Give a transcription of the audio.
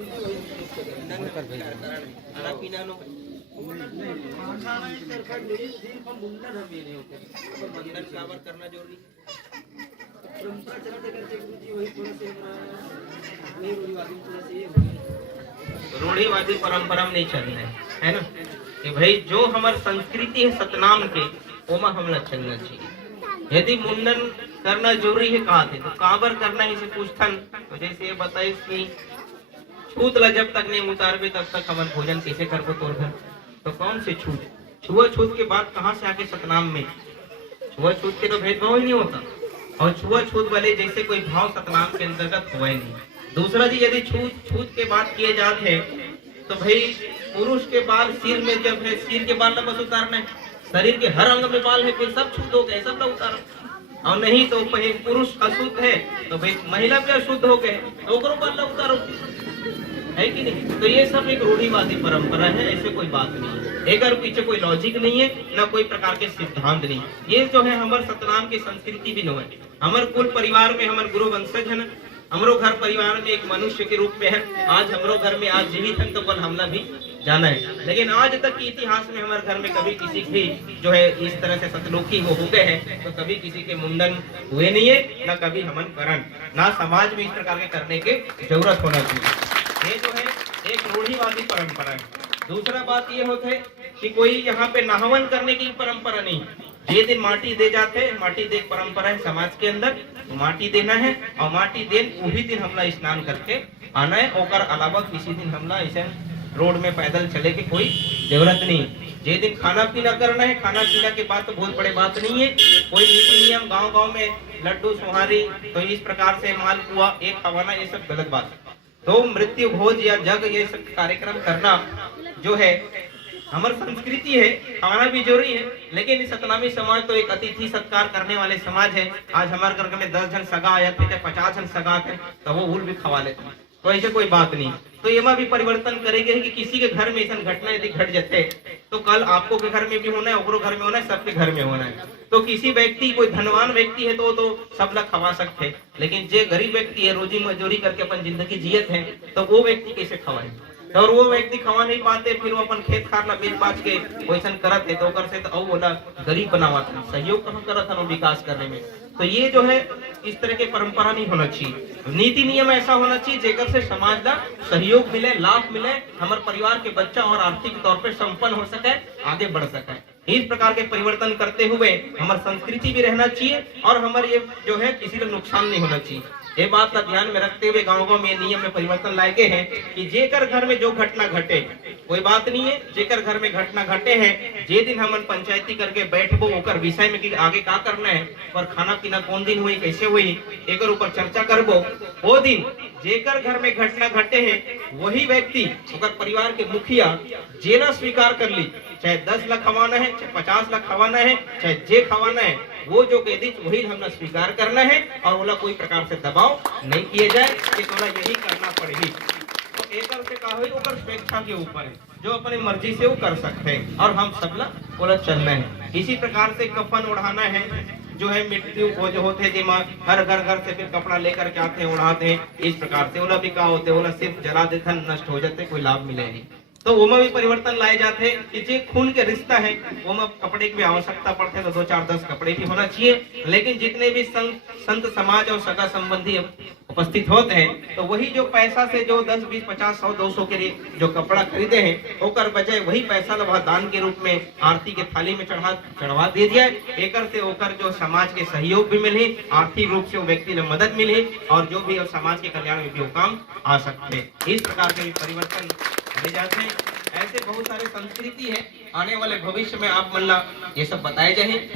खाना पीना नो काबर करना जरूरी रूढ़िवादी परंपरा में नहीं चलना है ना कि भाई जो हमारी संस्कृति है सतनाम के ओमा हमला चलना चाहिए। यदि मुंडन करना जरूरी है कहा थे तो काबर करना है इसे पूछथन तो जैसे ये बताइए कि छूत ला जब तक नहीं उतारबे तब तक हमारे भोजन कैसे करबो तोर घर। तो कौन से छूत छुआछूत के बाद कहाँ से आके सतनाम में छुआछूत के तो भेदभाव ही नहीं होता और छुआछूत वाले जैसे कोई भाव सतनाम के अंतर्गत हुआ ही नहीं। दूसरा जी यदि छूत के बात किए जाते हैं तो भाई पुरुष के बाल सिर में जब है सिर के बाल बस उतारना है, शरीर के हर अंग में बाल है फिर सब छूत हो गए सब लोग उतारो और नहीं तो पुरुष अशुद्ध है तो भाई महिला भी अशुद्ध हो गए तो बाल उतारो है कि नहीं। तो ये सब एक रूढ़िवादी परंपरा है, ऐसे कोई बात नहीं है, एक पीछे कोई लॉजिक नहीं है ना कोई प्रकार के सिद्धांत नहीं। ये जो है हमारे सतनाम की संस्कृति भी नहीं है। हमारे कुल परिवार में हमारे गुरु वंशज है ना, हमरो घर परिवार में एक मनुष्य के रूप में है। आज हमरो घर में आज जीवित है तो कल हमला भी जाना है, लेकिन आज तक के इतिहास में हमारे घर में कभी किसी भी जो है इस तरह से सतलोकी हो गए हैं तो कभी किसी के मुंडन हुए नहीं है ना कभी हमन करण ना समाज में इस प्रकार के करने की जरूरत होना चाहिए। ये जो है एक रूढ़िवादी परंपरा है। दूसरा बात ये होता है कि कोई यहाँ पे नहावन करने की परंपरा नहीं। ये दिन माटी दे जाते हैं, माटी दे परंपरा है समाज के अंदर, तो माटी देना है और माटी देन वही दिन हमला स्नान करके आना है। और अलावा किसी दिन हमला ऐसे रोड में पैदल चले के कोई जरूरत नहीं। जे दिन खाना पीना करना है, खाना पीना के बाद तो बहुत बड़े बात नहीं है। कोई नीति नियम गाँव में लड्डू सुहारी तो इस प्रकार से मालपुआ एक खवाना ये सब गलत बात है। तो मृत्यु भोज या जग ये सब कार्यक्रम करना जो है हमारी संस्कृति है, खाना भी जरूरी है, लेकिन सतनामी समाज तो एक अतिथि सत्कार करने वाले समाज है। आज हमारे घर में 10 जन सगा आया थे 50 जन सगा थे तो वो भूल भी खवा लेते हैं, तो ऐसे कोई बात नहीं। तो ये भी परिवर्तन करेंगे कि किसी के घर में ऐसा घटना यदि घट जाते तो कल आपको के घर में भी होना है, ओकरो घर में होना है, सबके घर में होना है। तो किसी व्यक्ति कोई धनवान व्यक्ति है तो सब लोग खवा सकते हैं, लेकिन जो गरीब व्यक्ति है रोजी मजदूरी करके अपन जिंदगी जियत है तो वो व्यक्ति कैसे खवाए। और वो व्यक्ति खवा नहीं पाते फिर वो अपन खेत खार ला बेच बाच के वैसा करत है तो से तो बोला गरीब बनावा था सहयोग कहाँ करत है विकास करने में। तो ये जो है इस तरह के परंपरा नहीं होना चाहिए। नीति नियम ऐसा होना चाहिए जेकर से समाज का सहयोग मिले, लाभ मिले, हमारे परिवार के बच्चा और आर्थिक तौर पर संपन्न हो सके, आगे बढ़ सके। इस प्रकार के परिवर्तन करते हुए हमारी संस्कृति भी रहना चाहिए और हमारे ये जो है किसी को नुकसान नहीं होना चाहिए। ये बात का ध्यान में रखते हुए गाँव में नियम में परिवर्तन लाए गए हैं कि जेकर घर में जो घटना घटे कोई बात नहीं है, जेकर घर में घटना घटे हैं जे दिन हमन पंचायती करके बैठबो ओकर विषय में कि आगे क्या करना है और खाना पीना कौन दिन हुई कैसे हुई एक ऊपर चर्चा करबो। वो दिन जेकर घर में घटना घटे हैं वही व्यक्ति ओकर परिवार के मुखिया जेना स्वीकार कर ली, चाहे 10 लाख खवाना है, चाहे 50 लाख खवाना है, चाहे जे खवाना है, वो जो कह दी वही हमने स्वीकार करना है और बोला कोई प्रकार से दबाव नहीं किए जाए कि थोड़ा यही करना पड़ेगी। तो एक से कहा हुई ऊपर स्वेच्छा के ऊपर है, जो अपनी मर्जी से वो कर सकते हैं और हम सब लोग बोला चलना है। इसी प्रकार से कफन उड़ाना है जो है मृत्यु वो जो होते हैं हर घर से फिर कपड़ा लेकर के आते हैं उड़ाते हैं। इस प्रकार से ओला भी क्या होते ओला सिर्फ जला देते नष्ट हो जाते कोई लाभ मिले नहीं। तो वो में भी परिवर्तन लाए जाते हैं कि जो खून के रिश्ता है वो में कपड़े की भी आवश्यकता पड़ते है तो 2 4 10 कपड़े भी होना चाहिए। लेकिन जितने भी संत समाज और सगा संबंधी उपस्थित होते हैं तो वही जो पैसा से जो 10 20 50 100 200 के लिए जो कपड़ा खरीदे हैं ओकर बजाय वही पैसा वह दान के रूप में आरती के थाली में चढ़वा दे दिया। एक से ओकर जो समाज के सहयोग भी मिले, आर्थिक रूप से वो व्यक्ति ने मदद मिले और जो भी समाज के कल्याण में भी काम आ सकते हैं। इस प्रकार के परिवर्तन ले जाते हैं। ऐसे बहुत सारे संस्कृति है, आने वाले भविष्य में आप मन ये सब बताए जाए।